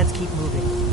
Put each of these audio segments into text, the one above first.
Let's keep moving.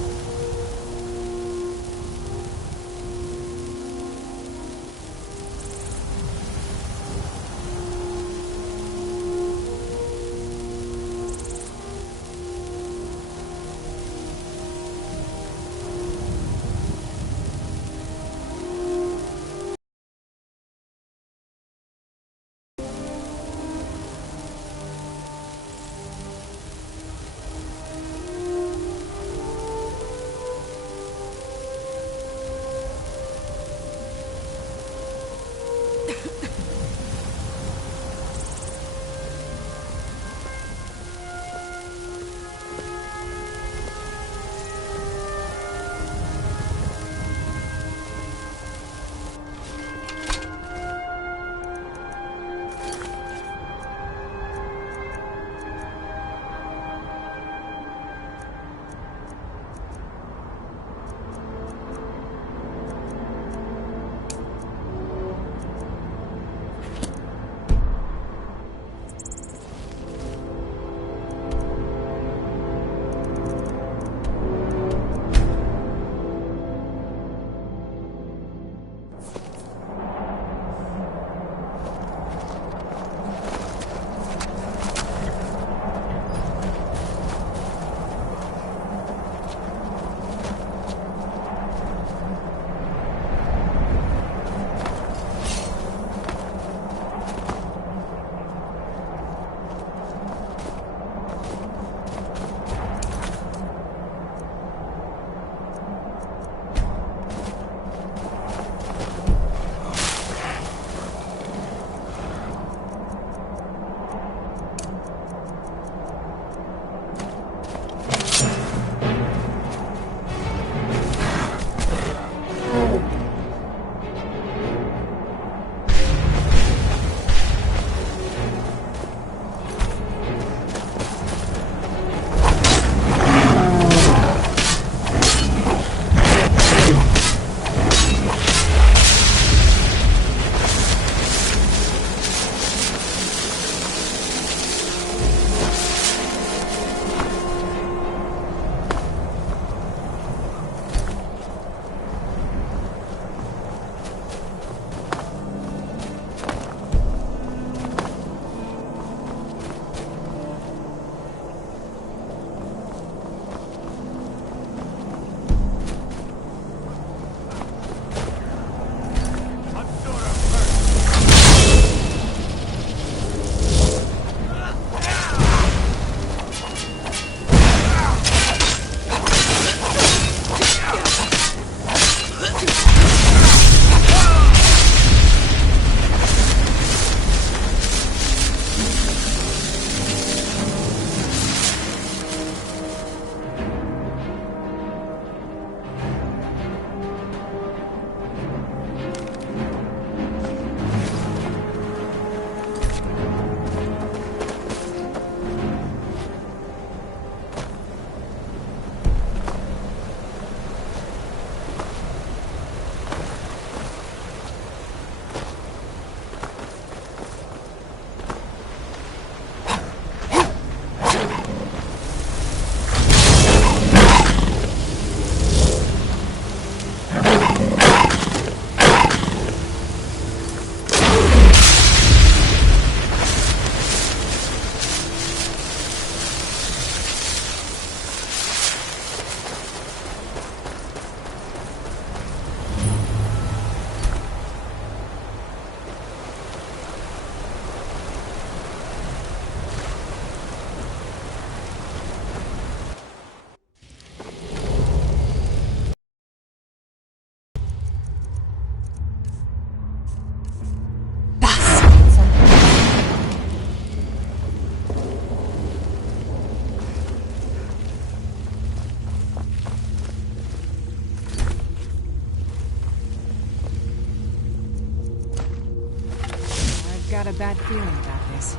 Got a bad feeling about this.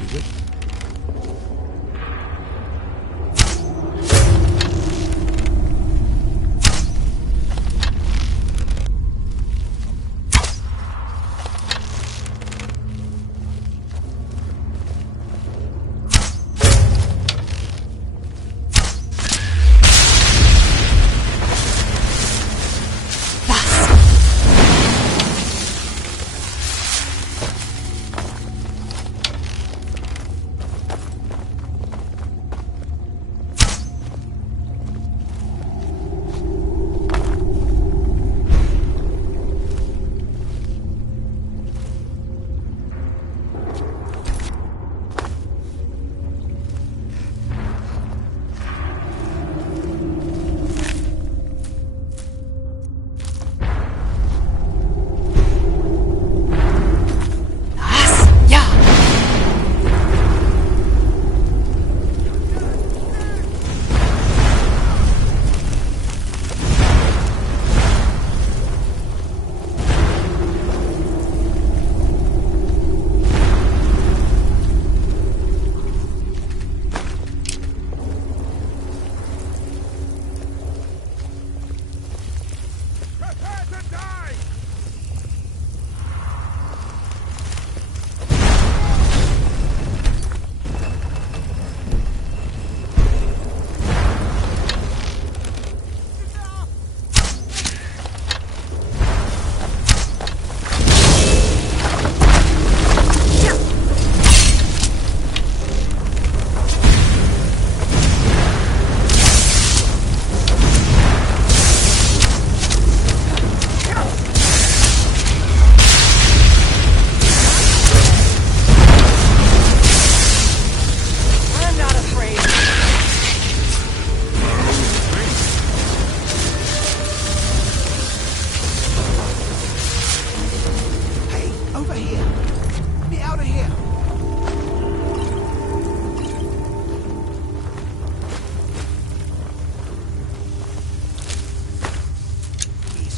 is it?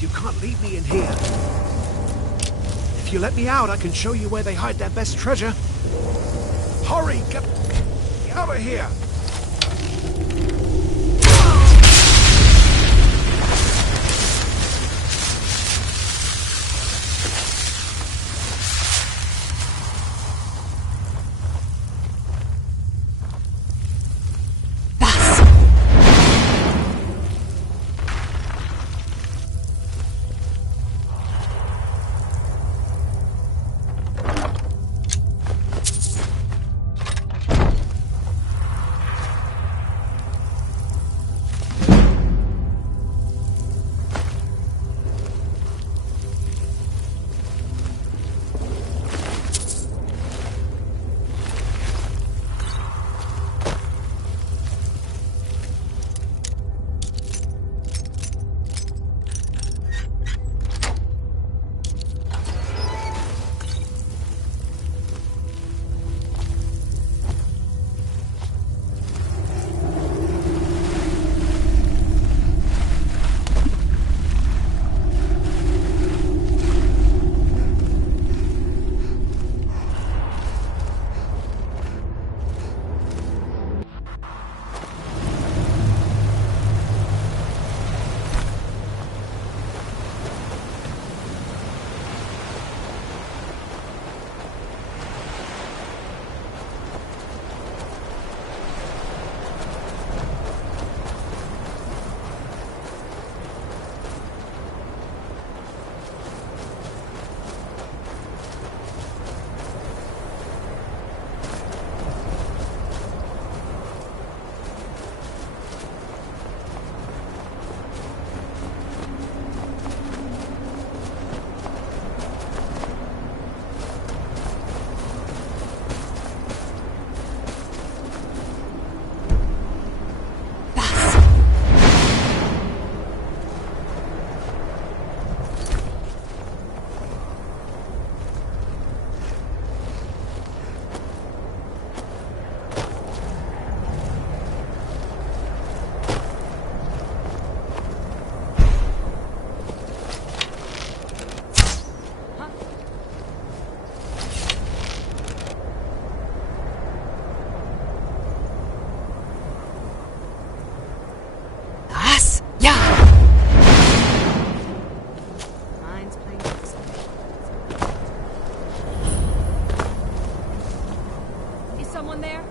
You can't leave me in here. If you let me out, I can show you where they hide their best treasure. Hurry, get out of here! someone there?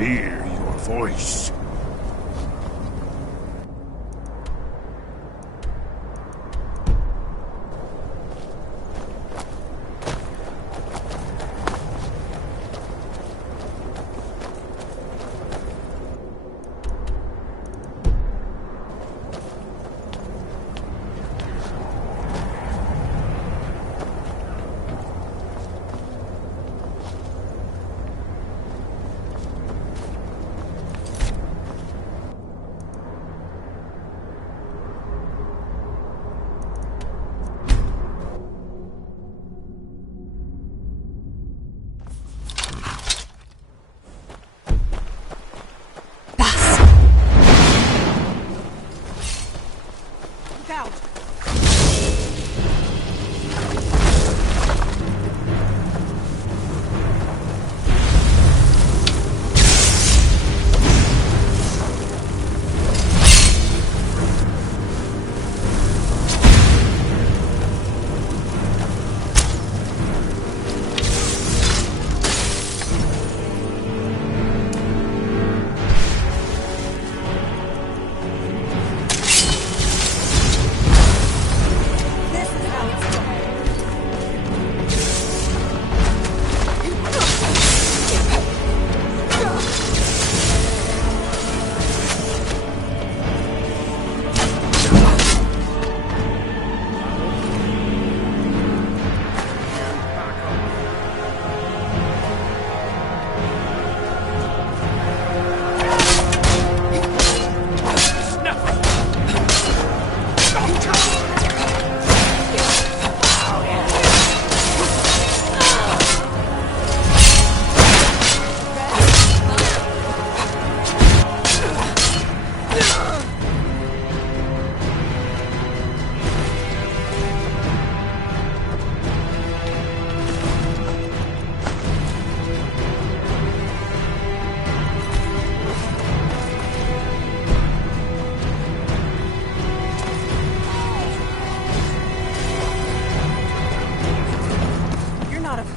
Fear your voice. Out.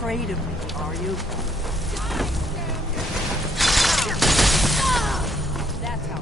Afraid of me, are you? That's how.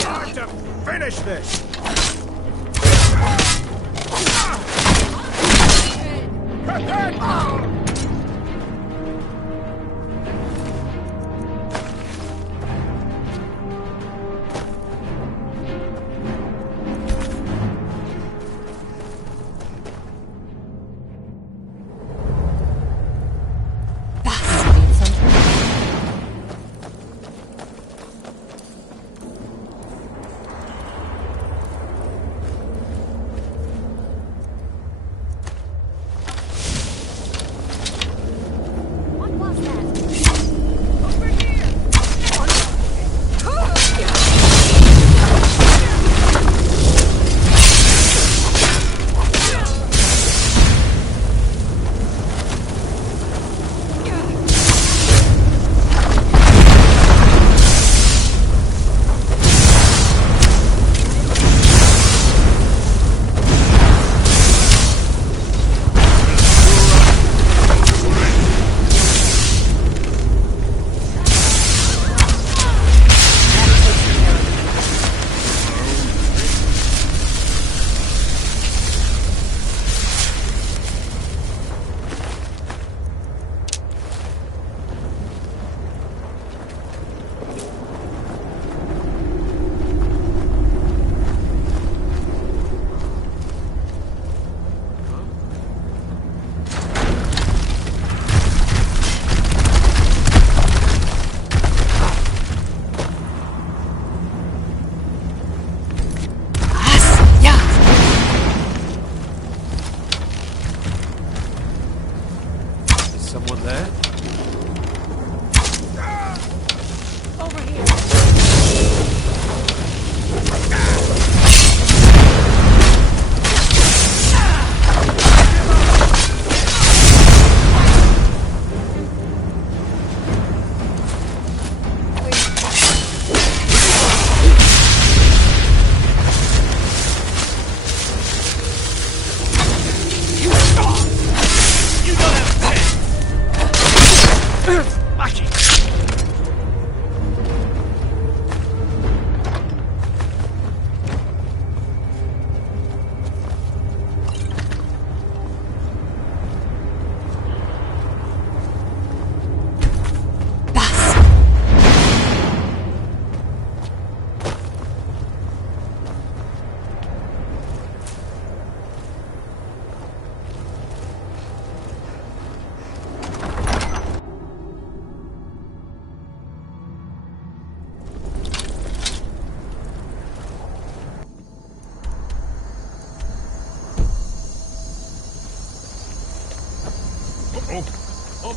Time to finish this!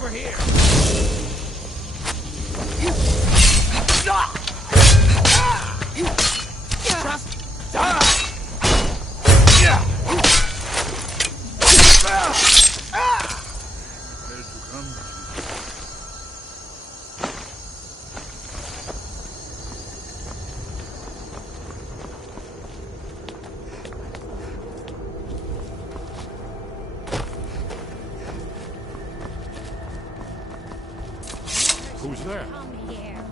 over here! Just die! Who's there? Come here.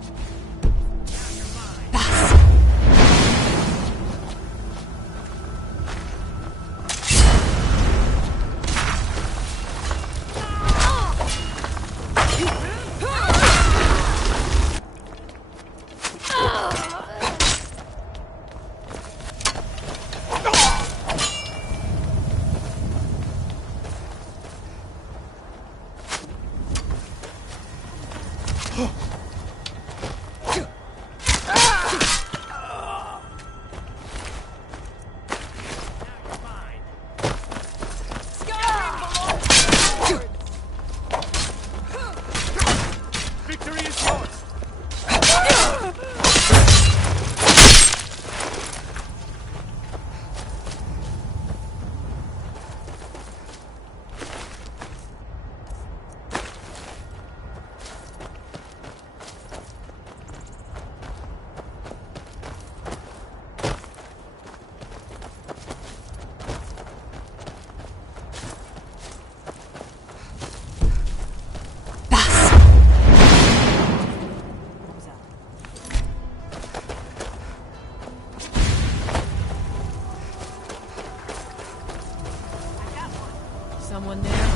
Victory is yours! Someone there?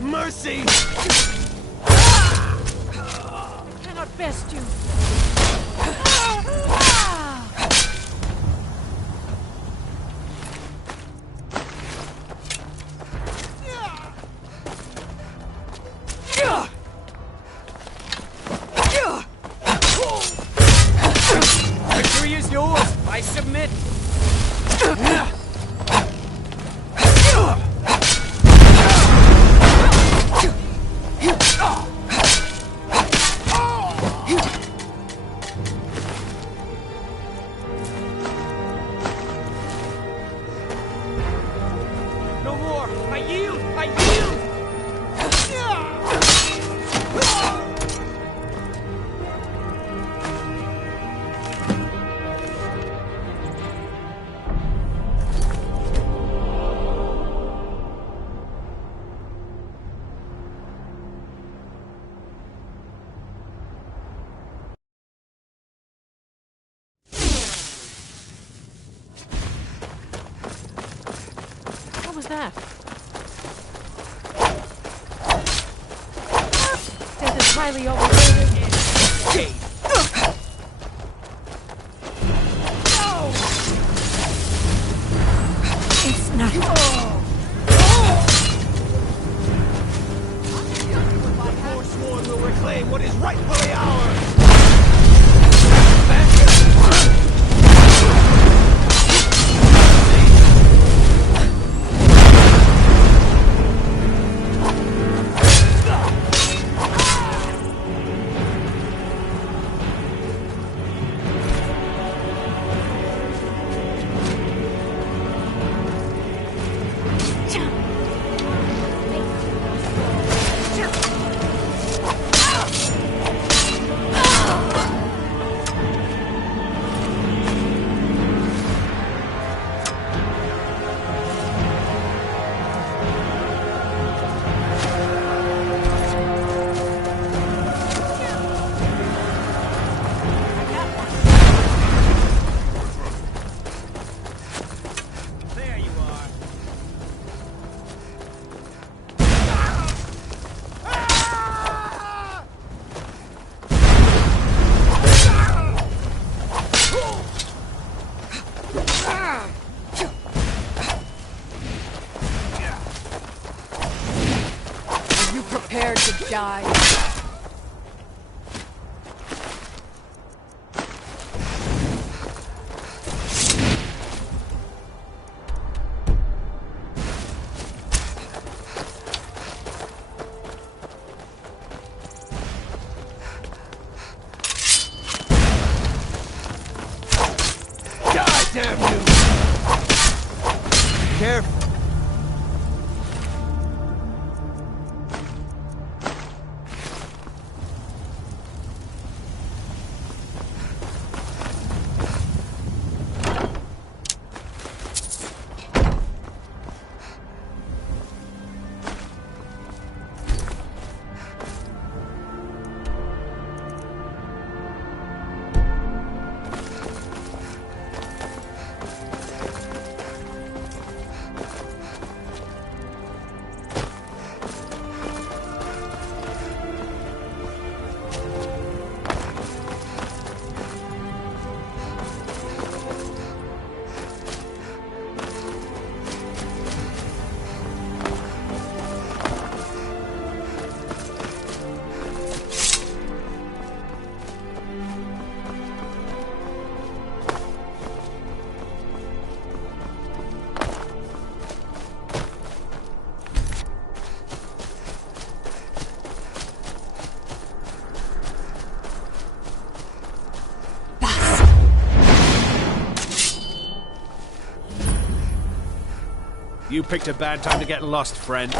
Mercy! I cannot best you. Victory is yours! I submit! No more! I yield! I yield! What was that? Death is highly overrated. It's not. Forsworn will reclaim what is rightfully ours! Prepared to die. Damn you! Careful. You picked a bad time to get lost, friend.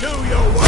Do your work!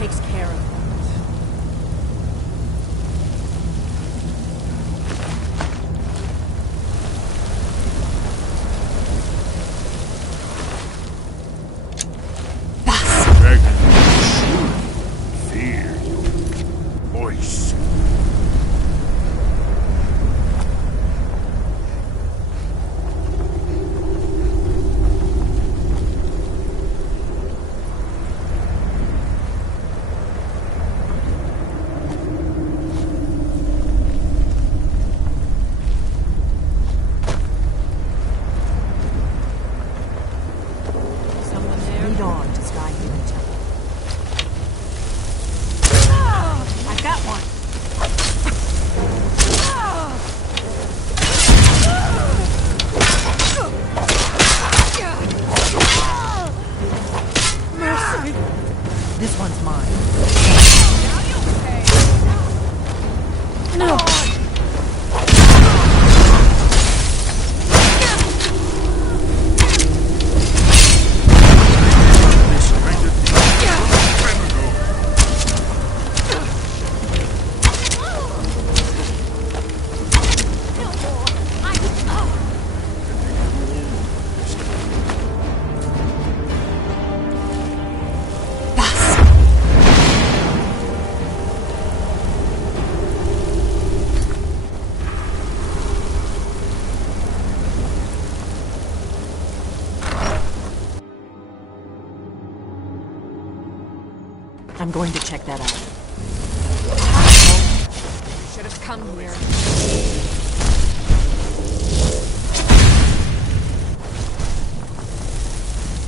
takes care of that. Dragon should fear your voice. Someone there? Lead on to Sky Human Temple. I got one. Mercy! This one's mine. No! This kind of thing forever ago. I'm going to check that out. Should have come here.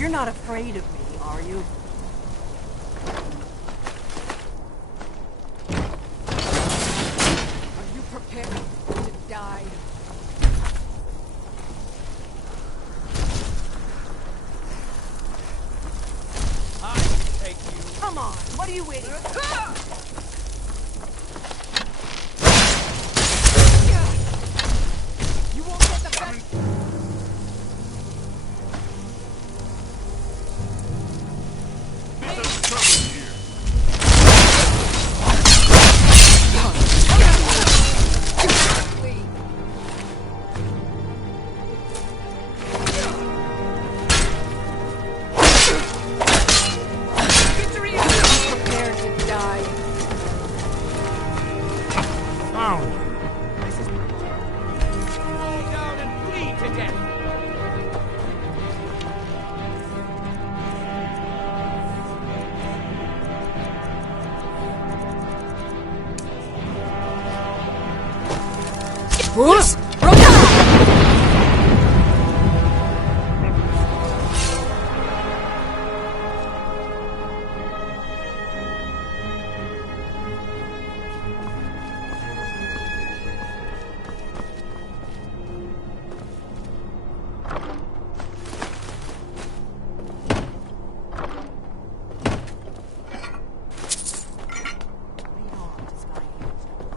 You're not afraid of me, are you? Are you prepared to die? Come on, what are you waiting for? You won't get the best. There's trouble here. Prepare to die. Found. Fall down and bleed to death. Bruce! Lead on to Sky Human Temple.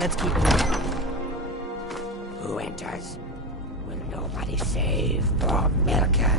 Let's keep moving. Who enters? Will nobody save poor Milka?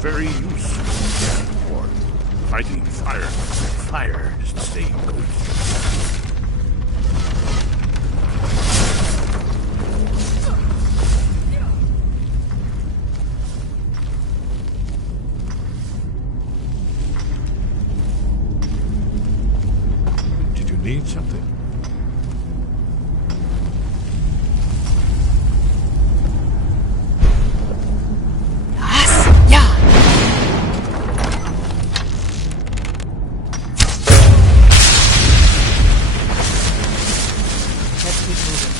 very useful for fighting fire. Fire is the same ghost. Did you need something? Let's keep moving.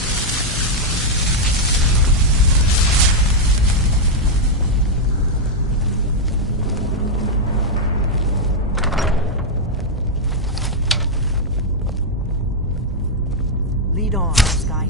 Lead on, Sky.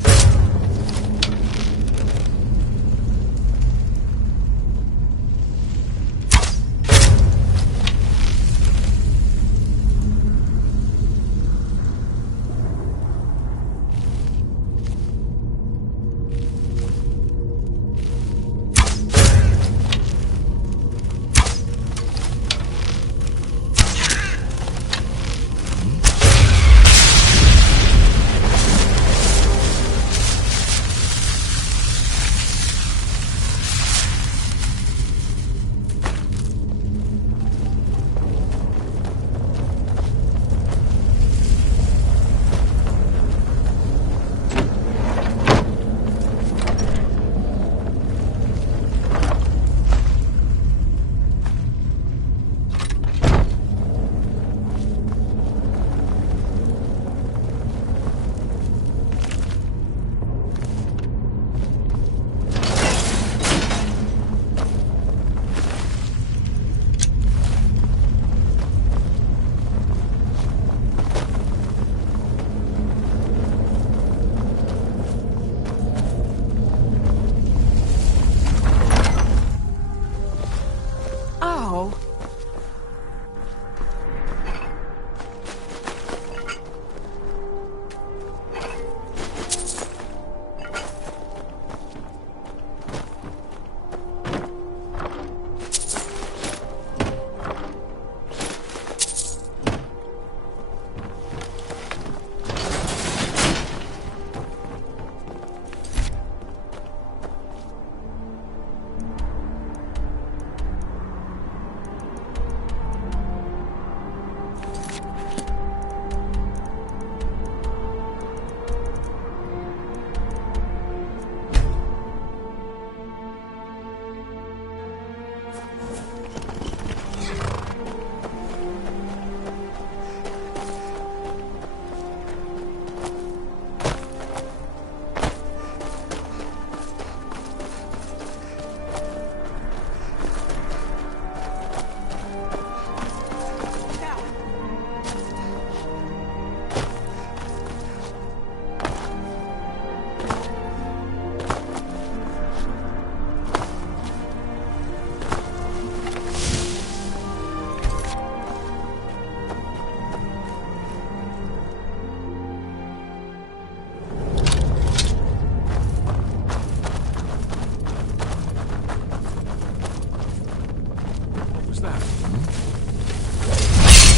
Oh.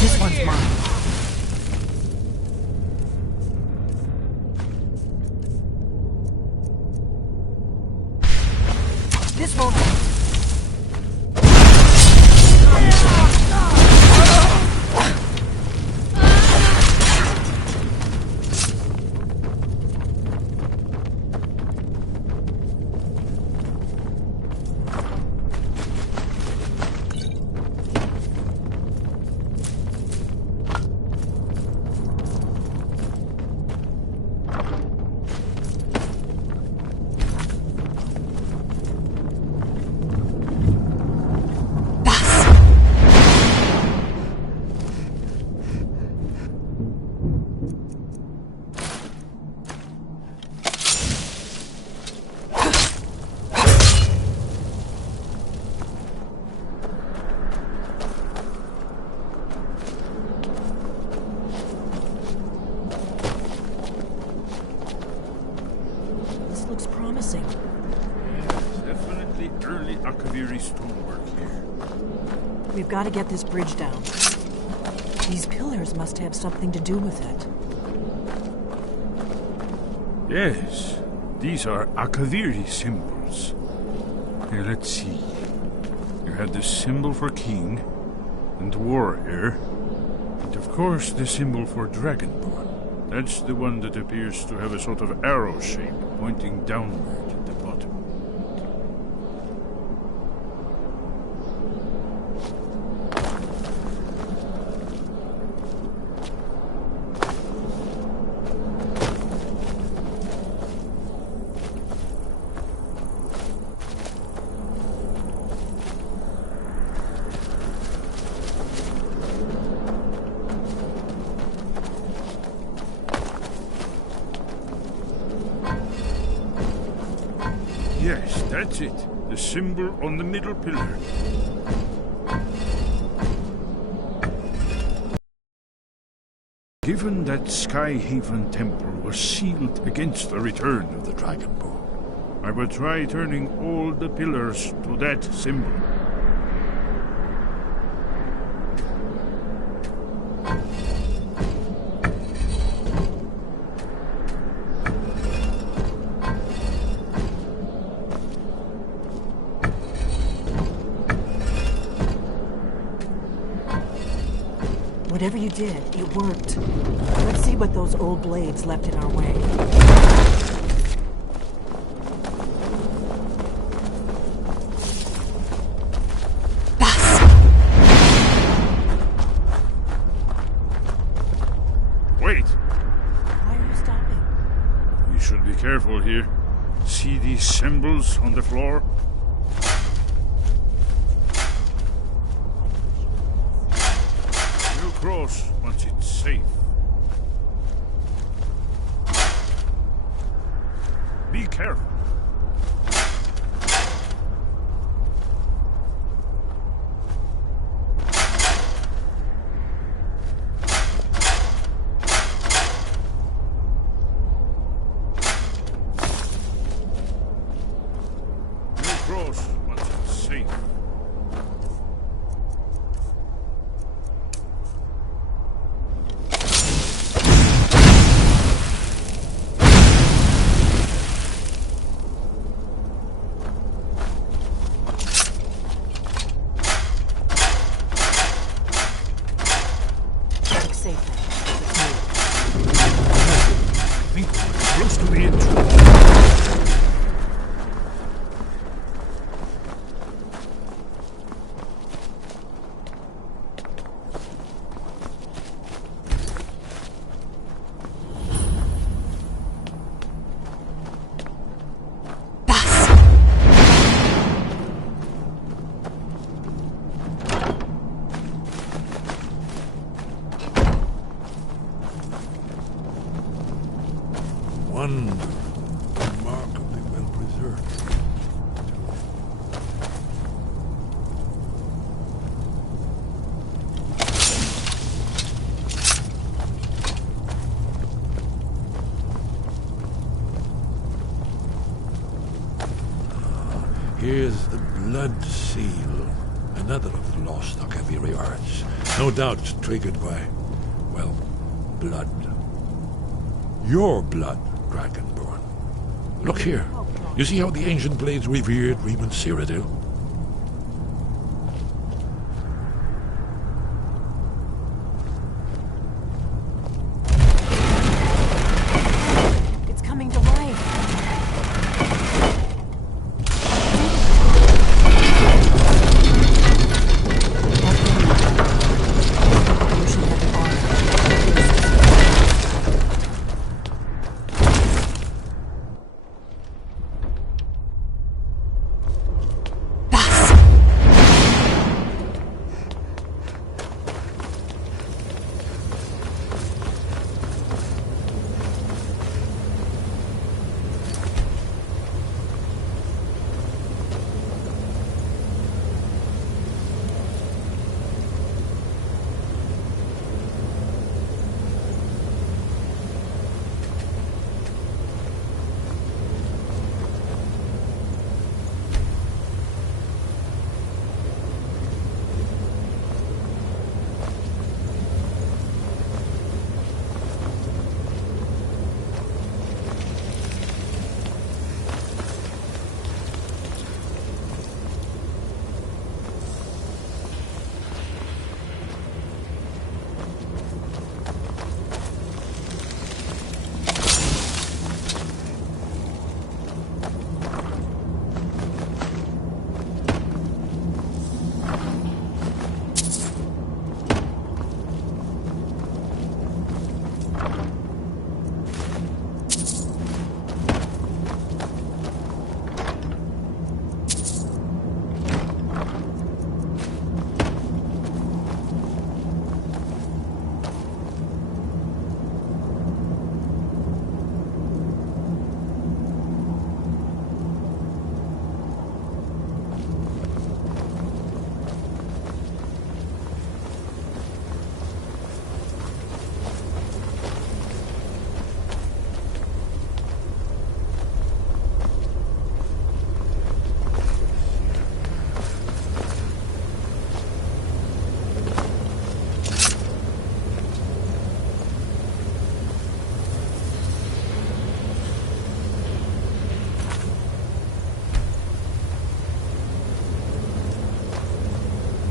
This one's mine. This won't happen. early Akaviri stonework here. We've got to get this bridge down. These pillars must have something to do with it. Yes, these are Akaviri symbols. Here, let's see. You have the symbol for king and warrior, and of course the symbol for dragonborn. That's the one that appears to have a sort of arrow shape pointing downward at the bottom. Yes, that's it. The symbol on the middle pillar. Given that Skyhaven Temple was sealed against the return of the Dragonborn, I will try turning all the pillars to that symbol. Whatever you did, it worked. Let's see what those old blades left in our way. Wait! Why are you stopping? We should be careful here. See these symbols on the floor? You cross once it's safe. Be careful. Cross once it's safe. Look safe now. I think we're close to the entrance. One remarkably well preserved. Here's the blood seal, another of the lost Akaviri arts. No doubt triggered by, well, blood. Your blood, Dragonborn. Look here. You see how the ancient blades revered Reman Cyrodiil? It's coming to life. You should have an honor.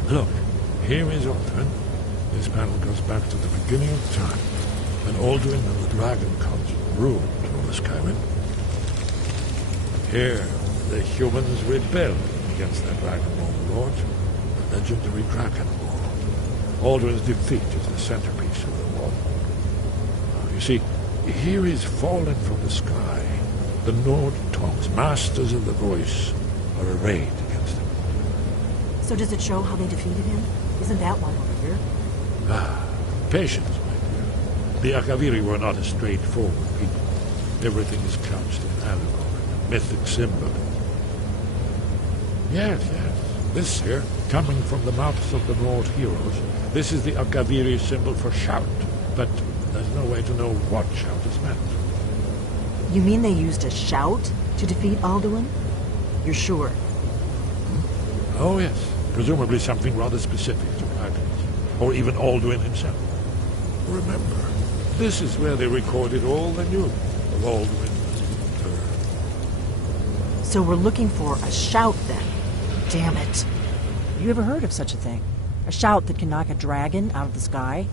Look, here is Alduin. This panel goes back to the beginning of time, when Alduin and the Dragon Cult ruled over Skyrim. Here, the humans rebelled against their Dragonborn lord, the legendary Dragon War. Alduin's defeat is the centerpiece of the war. You see, here is fallen from the sky. The Nord tongues, masters of the voice, are arrayed against him. So does it show how they defeated him? Isn't that why we're here? Patience, my dear. The Akaviri were not a straightforward people. Everything is couched in allegory, a mythic symbol. Yes. This here, coming from the mouths of the Nord heroes, this is the Akaviri symbol for shout, but there's no way to know what shout is meant. You mean they used a shout to defeat Alduin? You're sure? Oh, yes. Presumably something rather specific to dragons, or even Alduin himself. Remember, this is where they recorded all they knew of Alduin and her. So we're looking for a shout then. Damn it. Have you ever heard of such a thing? A shout that can knock a dragon out of the sky?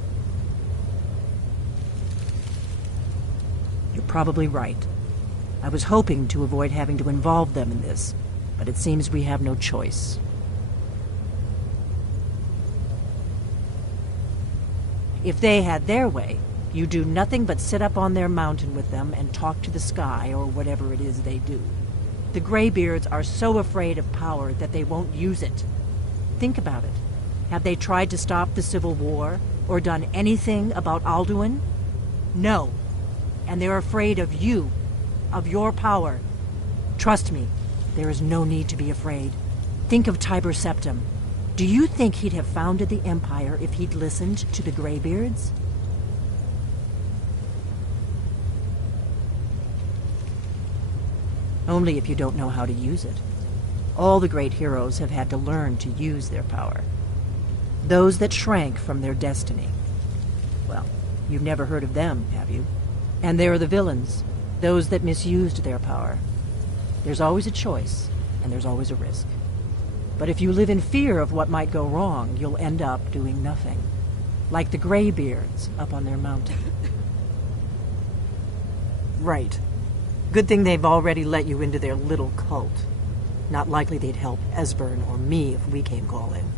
You're probably right. I was hoping to avoid having to involve them in this, but it seems we have no choice. If they had their way, you do nothing but sit up on their mountain with them and talk to the sky or whatever it is they do. The Greybeards are so afraid of power that they won't use it. Think about it. Have they tried to stop the Civil War or done anything about Alduin? No. And they're afraid of you, of your power. Trust me, there is no need to be afraid. Think of Tiber Septim. Do you think he'd have founded the Empire if he'd listened to the Greybeards? Only if you don't know how to use it. All the great heroes have had to learn to use their power. Those that shrank from their destiny. Well, you've never heard of them, have you? And there are the villains, those that misused their power. There's always a choice, and there's always a risk. But if you live in fear of what might go wrong, you'll end up doing nothing. Like the Greybeards up on their mountain. Right. Good thing they've already let you into their little cult. Not likely they'd help Esbern or me if we came calling.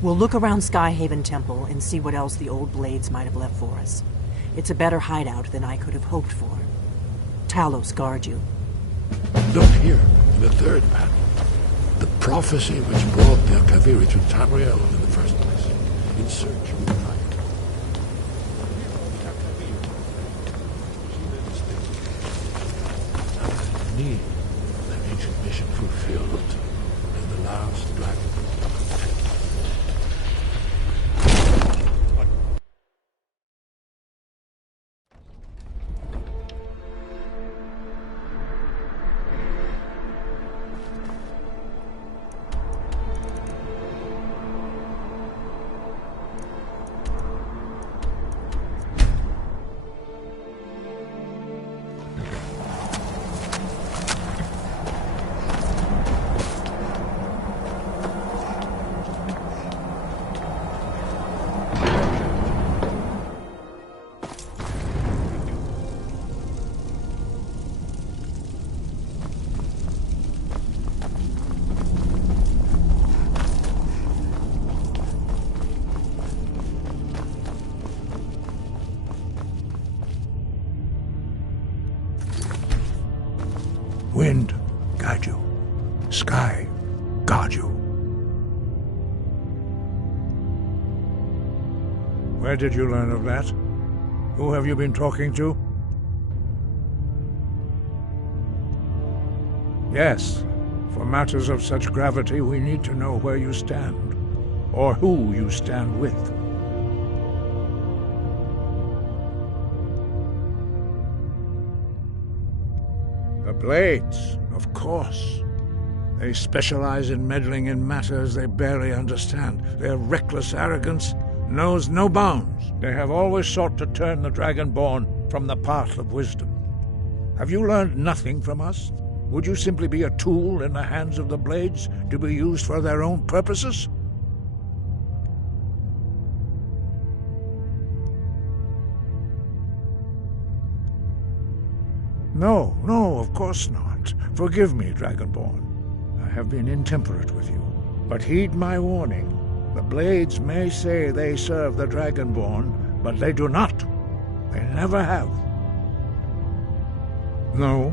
We'll look around Skyhaven Temple and see what else the old blades might have left for us. It's a better hideout than I could have hoped for. Talos guard you. Look here, in the third panel. The prophecy which brought the Akaviri to Tamriel in the first place, in search of the dragon. The Akaviri. Now they need the ancient mission fulfilled in the last dragon. Wind, guide you. Sky, guard you. Where did you learn of that? Who have you been talking to? Yes, for matters of such gravity, we need to know where you stand, or who you stand with. The Blades, of course. They specialize in meddling in matters they barely understand. Their reckless arrogance knows no bounds. They have always sought to turn the Dragonborn from the path of wisdom. Have you learned nothing from us? Would you simply be a tool in the hands of the Blades to be used for their own purposes? No, of course not. Forgive me, Dragonborn. I have been intemperate with you. But heed my warning. The Blades may say they serve the Dragonborn, but they do not. They never have. No,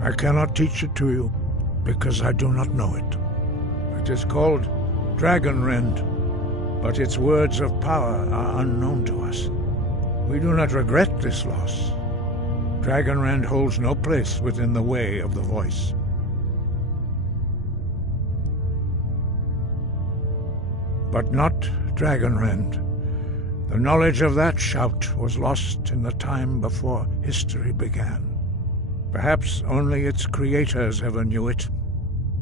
I cannot teach it to you, because I do not know it. It is called Dragonrend, but its words of power are unknown to us. We do not regret this loss. Dragonrend holds no place within the way of the voice. But not Dragonrend. The knowledge of that shout was lost in the time before history began. Perhaps only its creators ever knew it,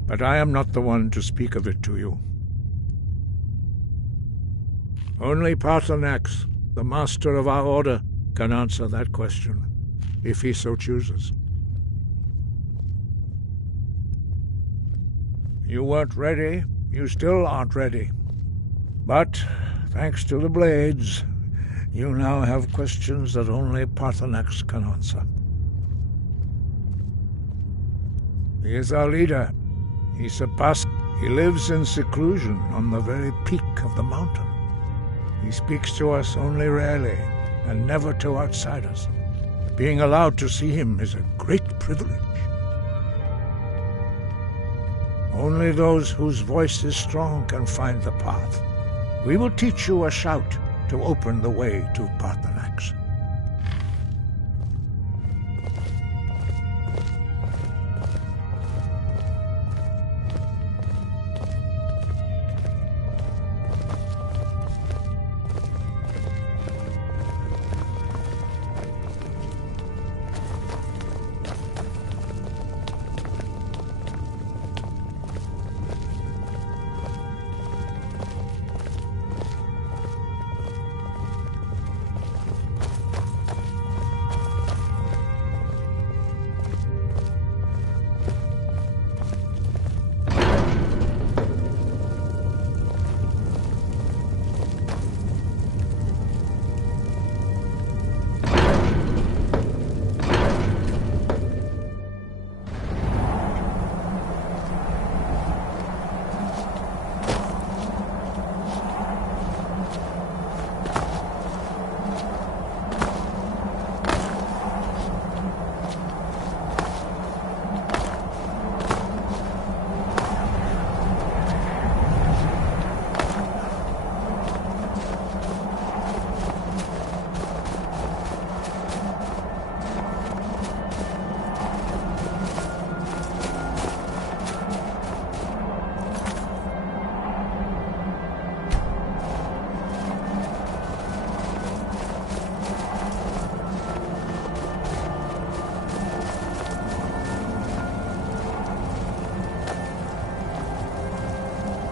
but I am not the one to speak of it to you. Only Paarthurnax, the master of our order, can answer that question, if he so chooses. You weren't ready. You still aren't ready. But, thanks to the Blades, you now have questions that only Paarthurnax can answer. He is our leader. He lives in seclusion on the very peak of the mountain. He speaks to us only rarely, and never to outsiders. Being allowed to see him is a great privilege. Only those whose voice is strong can find the path. We will teach you a shout to open the way to Paarthurnax.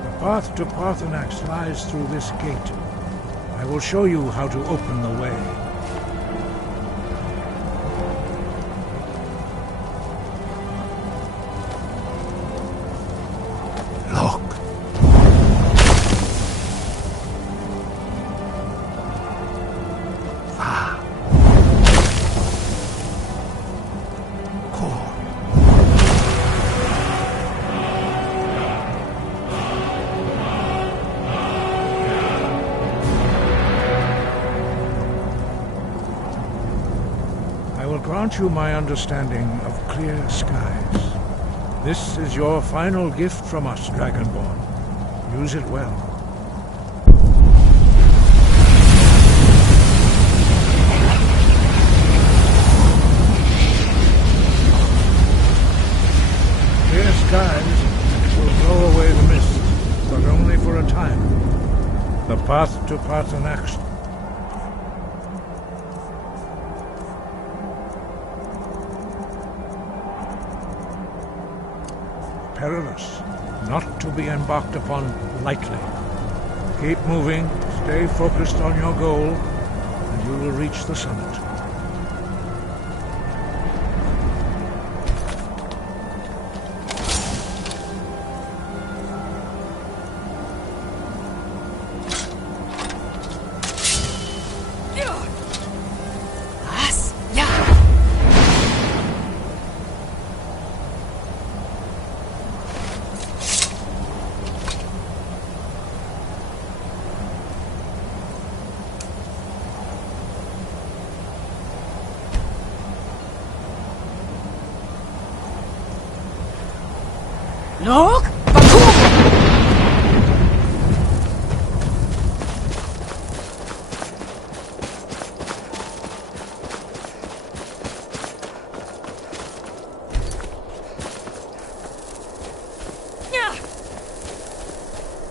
The path to Paarthurnax lies through this gate. I will show you how to open the way. Look. Ah. Cool. I will grant you my understanding of clear skies. This is your final gift from us, Dragonborn. Use it well. Clear skies will blow away the mist, but only for a time. The path to Paarthurnax. Perilous, not to be embarked upon lightly. Keep moving, stay focused on your goal, and you will reach the summit. Look!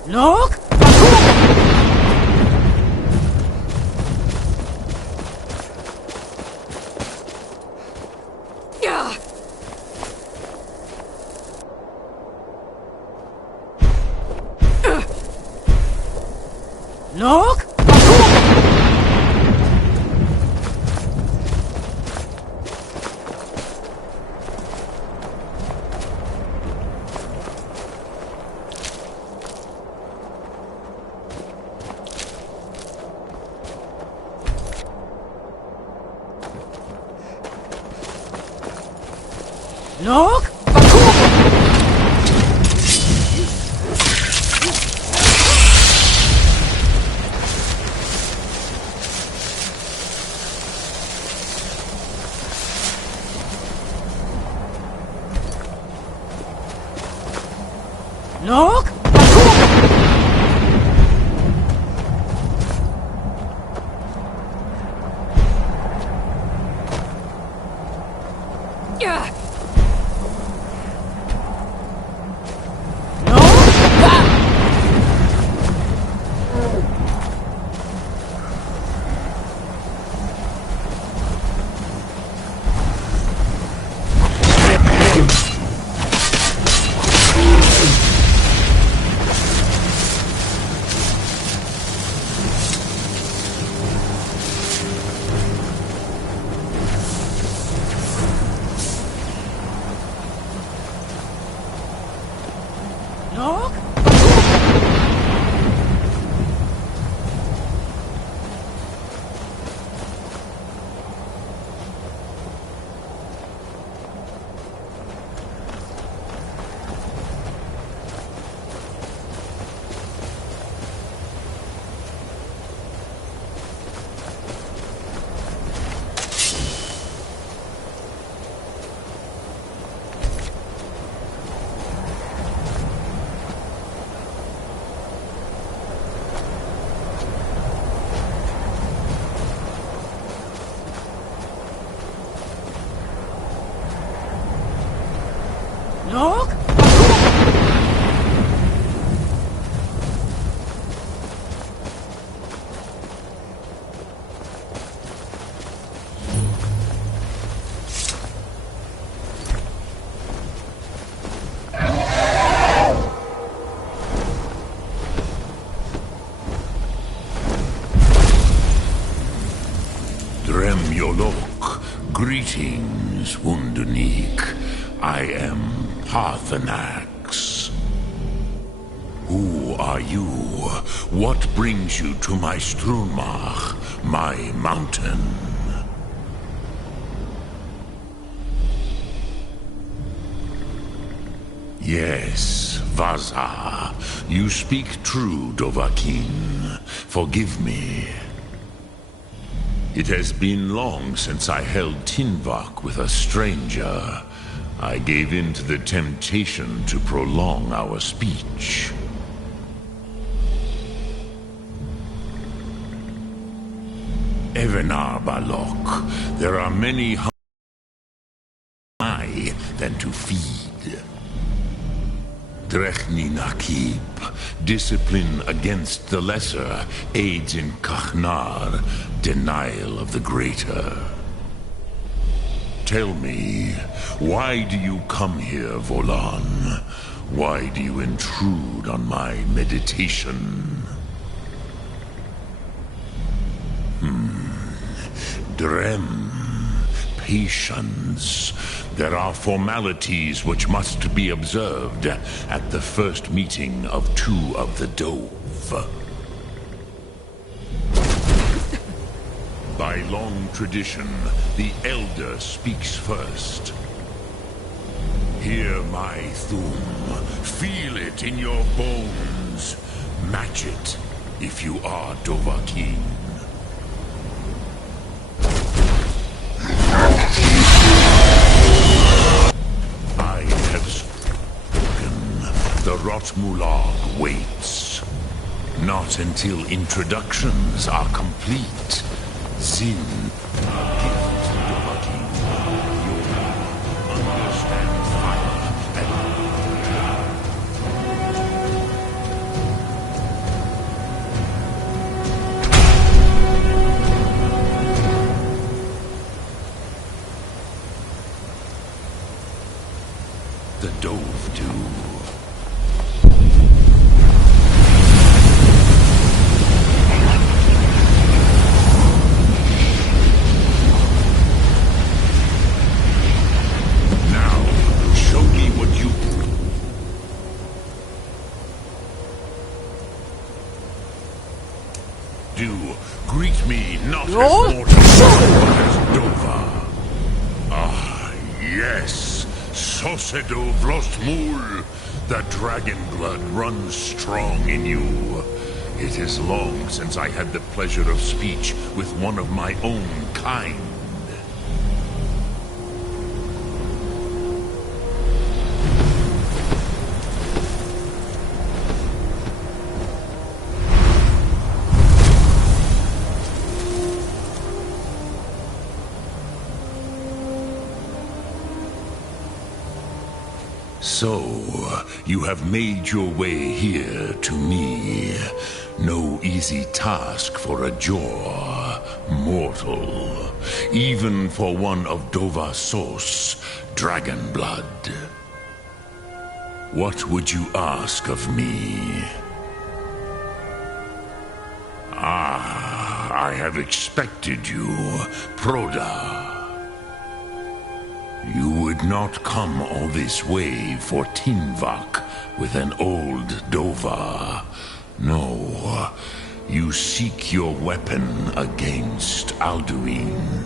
Look! Look! Look! Look! Look! Look! Dremyolok, greetings, Wunderneek. I am Parthenax. Who are you? What brings you to my Strunmach, my mountain? Yes, Vaza. You speak true, Dovahkiin. Forgive me. It has been long since I held Tinvak with a stranger. I gave in to the temptation to prolong our speech. Evenar Balok, there are many high than to feed. Drechni Nakib, discipline against the lesser aids in Kachnar, denial of the greater. Tell me, why do you come here, Volan? Why do you intrude on my meditation? Drem, patience. There are formalities which must be observed at the first meeting of two of the Dove. By long tradition, the Elder speaks first. Hear my Thum. Feel it in your bones. Match it if you are Dovahkiin. I have spoken. the Rotmulag waits. Not until introductions are complete. Zin, gift Dovahkiin. Yoda, understand fire and the Dove do. Now, show me what you do. Greet me not as mortal, but as Dova. Ah, yes. Sosedo Vlostmul. The dragon blood runs strong in you. It is long since I had the pleasure of speech with one of my own kind. So, you have made your way here to me. No easy task for a jaw, mortal. Even for one of Dova Sos, dragon blood. What would you ask of me? Ah, I have expected you, Proda. You would not come all this way for Tinvak with an old Dova. No, you seek your weapon against Alduin.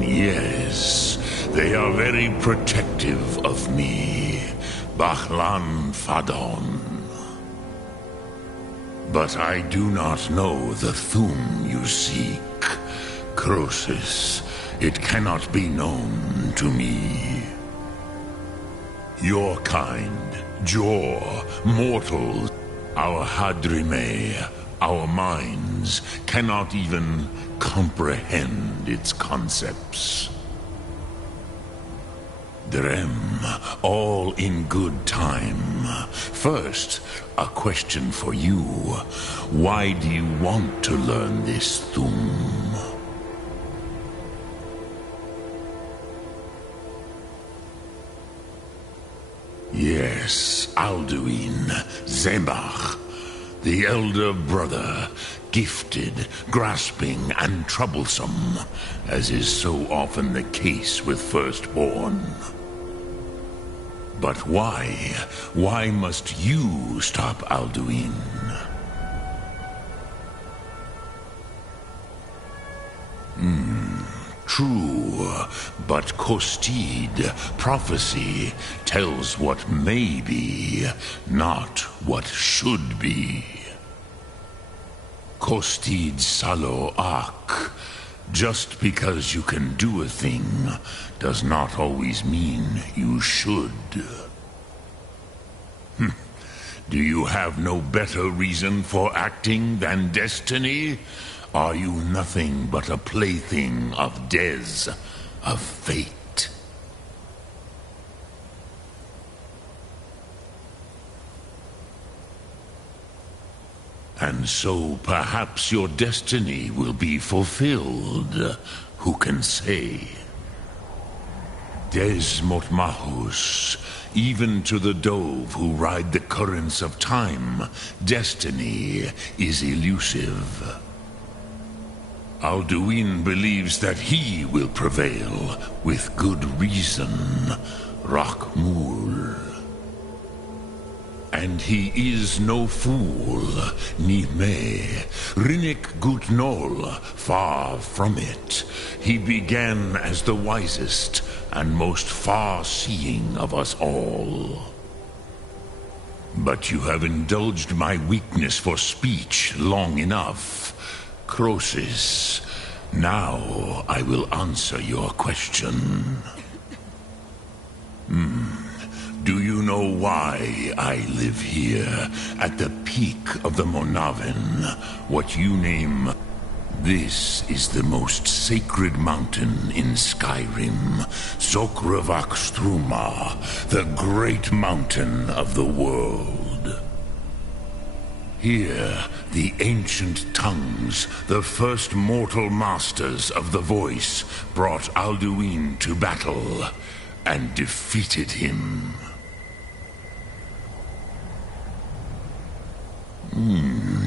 Yes, they are very protective of me, Bahlan Fadon. But I do not know the Thum you seek. Croesus, it cannot be known to me. Your kind, Jor, mortals, our Hadrime, our minds, cannot even comprehend its concepts. Drem, all in good time. First, a question for you. Why do you want to learn this Thum? Yes, Alduin, Zebach, the elder brother, gifted, grasping, and troublesome, as is so often the case with firstborn. But why? Why must you stop Alduin? True, but Kostid, prophecy, tells what may be, not what should be. Kostid Salo Ak. Just because you can do a thing does not always mean you should. Do you have no better reason for acting than destiny? Are you nothing but a plaything of Dez, of fate? And so perhaps your destiny will be fulfilled. Who can say? Des Motmahus, even to the dove who ride the currents of time, destiny is elusive. Alduin believes that he will prevail, with good reason, Rokmul. And he is no fool, Nime, Rinnik Gutnol, far from it. He began as the wisest and most far-seeing of us all. But you have indulged my weakness for speech long enough. Croesus, Now I will answer your question. Do you know why I live here, at the peak of the Monavin, what you name... This is the most sacred mountain in Skyrim, Zokravak Struma, the great mountain of the world. Here, the ancient tongues, the first mortal masters of the voice, brought Alduin to battle and defeated him.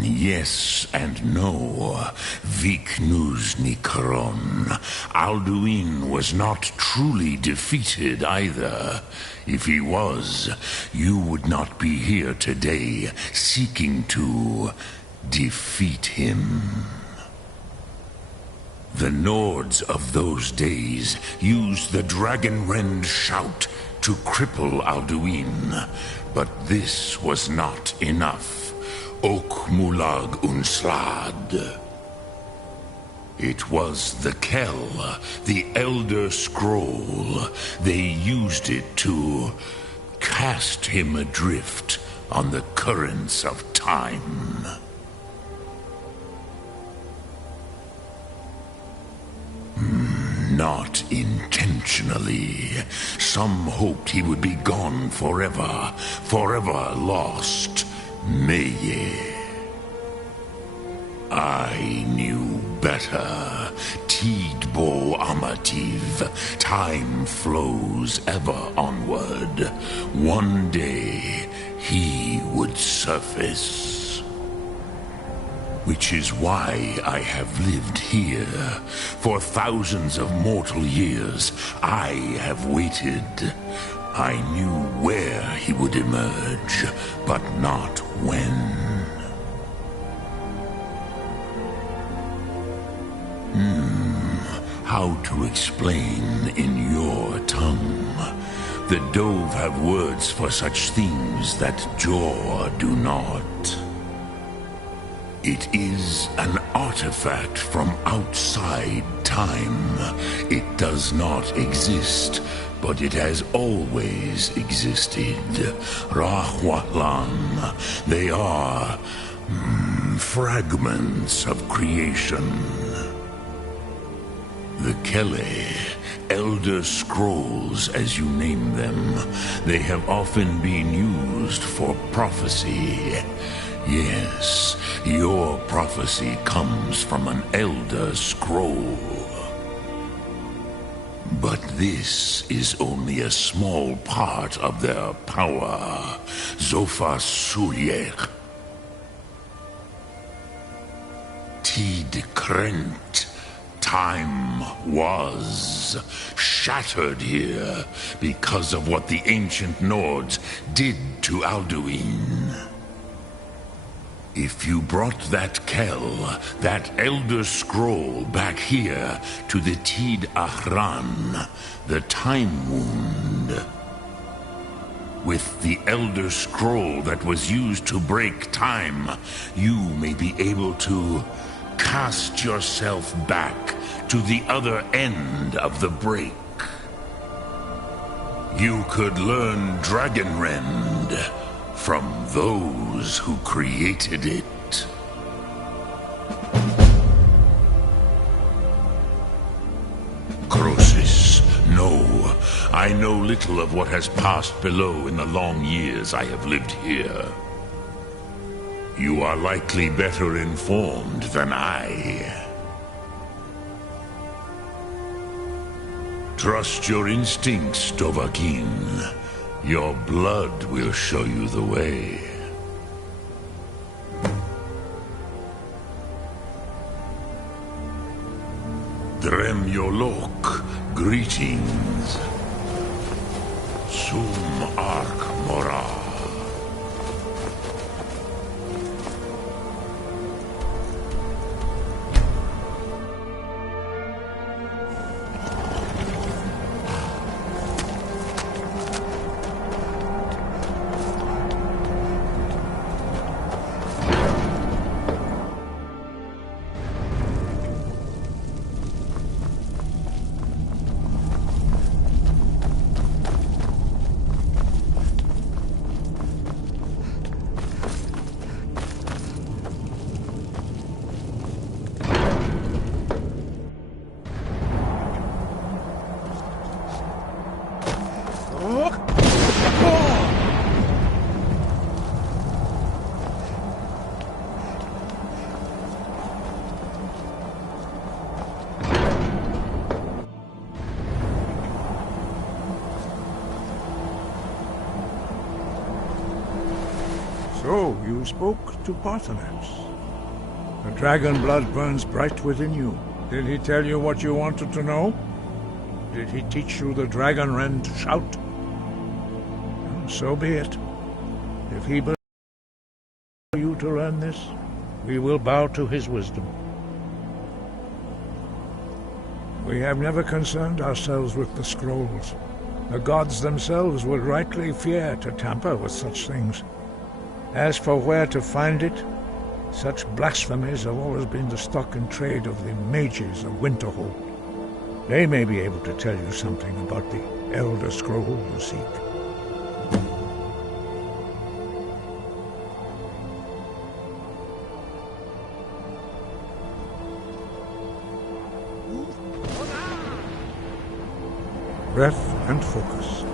Yes and no. Viknus Nikaron. Alduin was not truly defeated either. If he was, you would not be here today seeking to defeat him. The Nords of those days used the Dragonrend shout to cripple Alduin, but this was not enough. Ok Mulag Unslad. It was the Kell, the Elder Scroll. They used it to cast him adrift on the currents of time. Not intentionally. Some hoped he would be gone forever, forever lost. Meye. I knew better. Tidbo Amativ. Time flows ever onward. One day, he would surface. Which is why I have lived here. For thousands of mortal years, I have waited. I knew where he would emerge, but not when. How to explain in your tongue? The Dove have words for such things that Jor do not. It is an artifact from outside time. It does not exist, but it has always existed. Rahwatlan. They are fragments of creation. The Kele, Elder Scrolls as you name them, they have often been used for prophecy. Yes, your prophecy comes from an Elder Scroll. But this is only a small part of their power. Zofa Sulyech. Tid Krent. Time was shattered here because of what the ancient Nords did to Alduin. If you brought that Kell, that Elder Scroll, back here to the Tid Ahran, the Time Wound, with the Elder Scroll that was used to break time, you may be able to cast yourself back to the other end of the break. You could learn Dragonrend from those who created it. Crosis, no. I know little of what has passed below in the long years I have lived here. You are likely better informed than I. Trust your instincts, Dovahkiin. Your blood will show you the way. Drem Yolok, greetings. Sum Ark Morah. So, you spoke to Parthenax. The dragon blood burns bright within you. Did he tell you what you wanted to know? Did he teach you the dragon rend shout? So be it. If he believes you to learn this, we will bow to his wisdom. We have never concerned ourselves with the scrolls. The gods themselves would rightly fear to tamper with such things. As for where to find it, such blasphemies have always been the stock and trade of the mages of Winterhold. They may be able to tell you something about the Elder Scroll you seek. Breath and focus.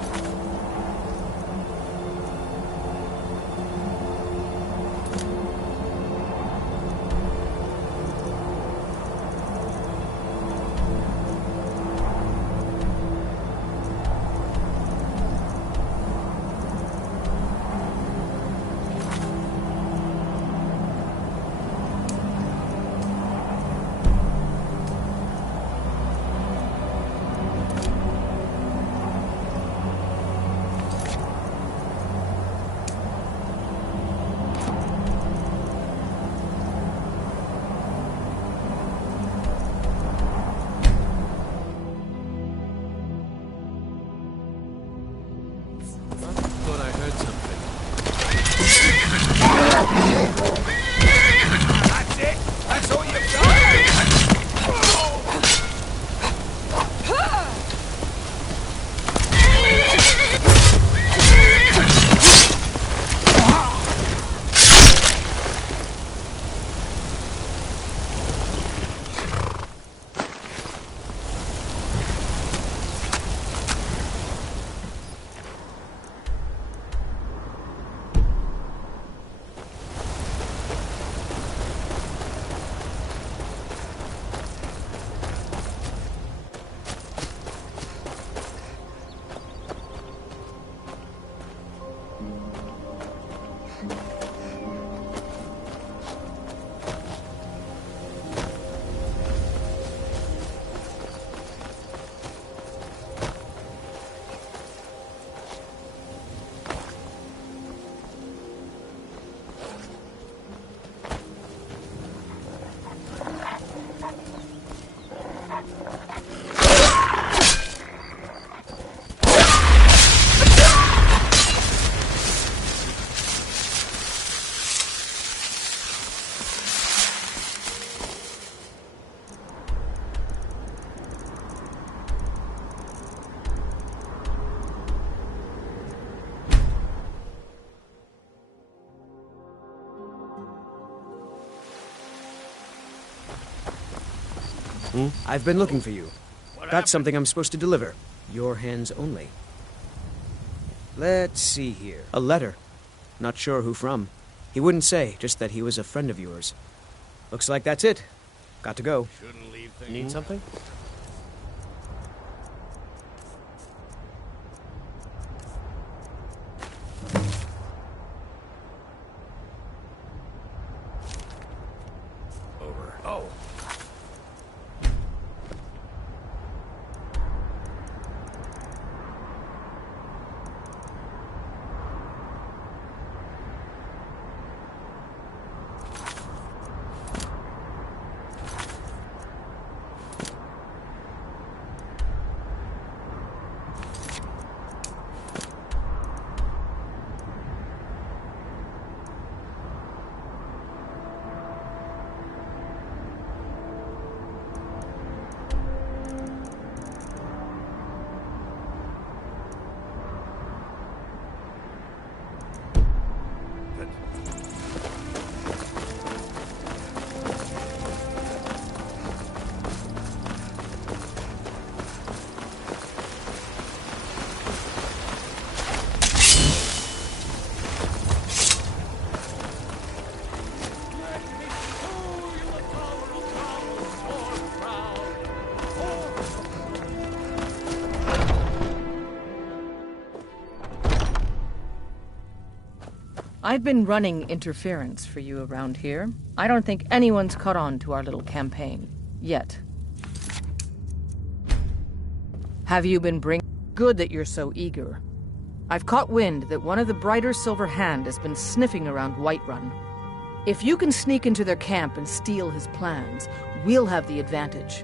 Thought I heard something. That's it? That's all you've got? I've been looking for you. Got something I'm supposed to deliver. Your hands only. Let's see here. A letter. Not sure who from. He wouldn't say, just that he was a friend of yours. Looks like that's it. Got to go. Need something? Over. Oh. I've been running interference for you around here. I don't think anyone's caught on to our little campaign. Yet. Have you been bringing... Good that you're so eager. I've caught wind that one of the Brighter Silver Hand has been sniffing around Whiterun. If you can sneak into their camp and steal his plans, we'll have the advantage.